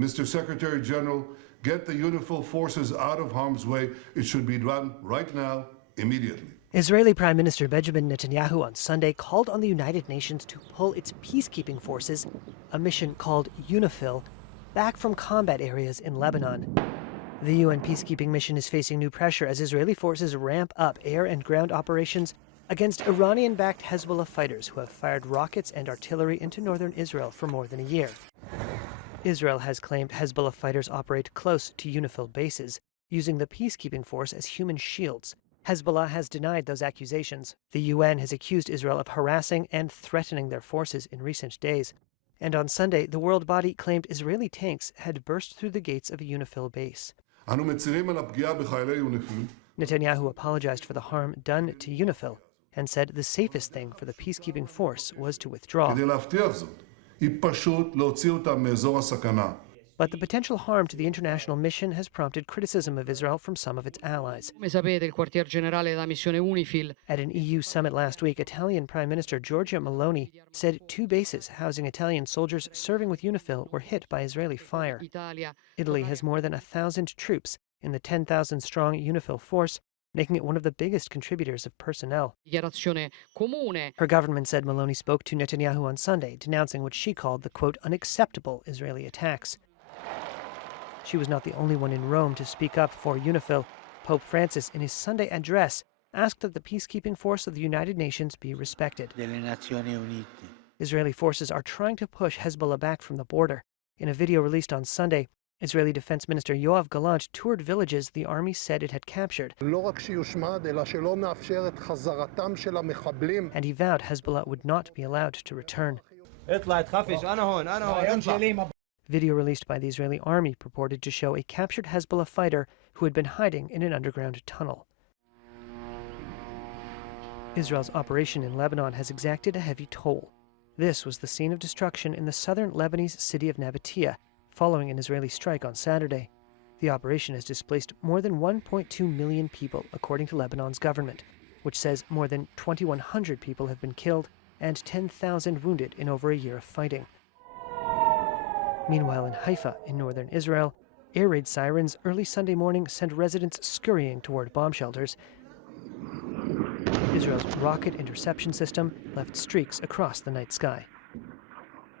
Mr. Secretary General, get the UNIFIL forces out of harm's way. It should be done right now, immediately. Israeli Prime Minister Benjamin Netanyahu on Sunday called on the United Nations to pull its peacekeeping forces, a mission called UNIFIL, back from combat areas in Lebanon. The UN peacekeeping mission is facing new pressure as Israeli forces ramp up air and ground operations against Iranian-backed Hezbollah fighters who have fired rockets and artillery into northern Israel for more than a year. Israel has claimed Hezbollah fighters operate close to UNIFIL bases, using the peacekeeping force as human shields. Hezbollah has denied those accusations. The UN has accused Israel of harassing and threatening their forces in recent days. And on Sunday, the world body claimed Israeli tanks had burst through the gates of a UNIFIL base. Netanyahu apologized for the harm done to UNIFIL and said the safest thing for the peacekeeping force was to withdraw. But the potential harm to the international mission has prompted criticism of Israel from some of its allies. At an EU summit last week, Italian Prime Minister Giorgia Meloni said 2 bases housing Italian soldiers serving with UNIFIL were hit by Israeli fire. Italy has more than 1,000 troops in the 10,000-strong UNIFIL force, making it one of the biggest contributors of personnel. Her government said Meloni spoke to Netanyahu on Sunday, denouncing what she called the, quote, unacceptable Israeli attacks. She was not the only one in Rome to speak up for UNIFIL. Pope Francis, in his Sunday address, asked that the peacekeeping force of the United Nations be respected. Israeli forces are trying to push Hezbollah back from the border. In a video released on Sunday, Israeli Defense Minister Yoav Gallant toured villages the army said it had captured. And he vowed Hezbollah would not be allowed to return. Video released by the Israeli army purported to show a captured Hezbollah fighter who had been hiding in an underground tunnel. Israel's operation in Lebanon has exacted a heavy toll. This was the scene of destruction in the southern Lebanese city of Nabatea, following an Israeli strike on Saturday. The operation has displaced more than 1.2 million people, according to Lebanon's government, which says more than 2,100 people have been killed and 10,000 wounded in over a year of fighting. Meanwhile, in Haifa, in northern Israel, air raid sirens early Sunday morning sent residents scurrying toward bomb shelters. Israel's rocket interception system left streaks across the night sky.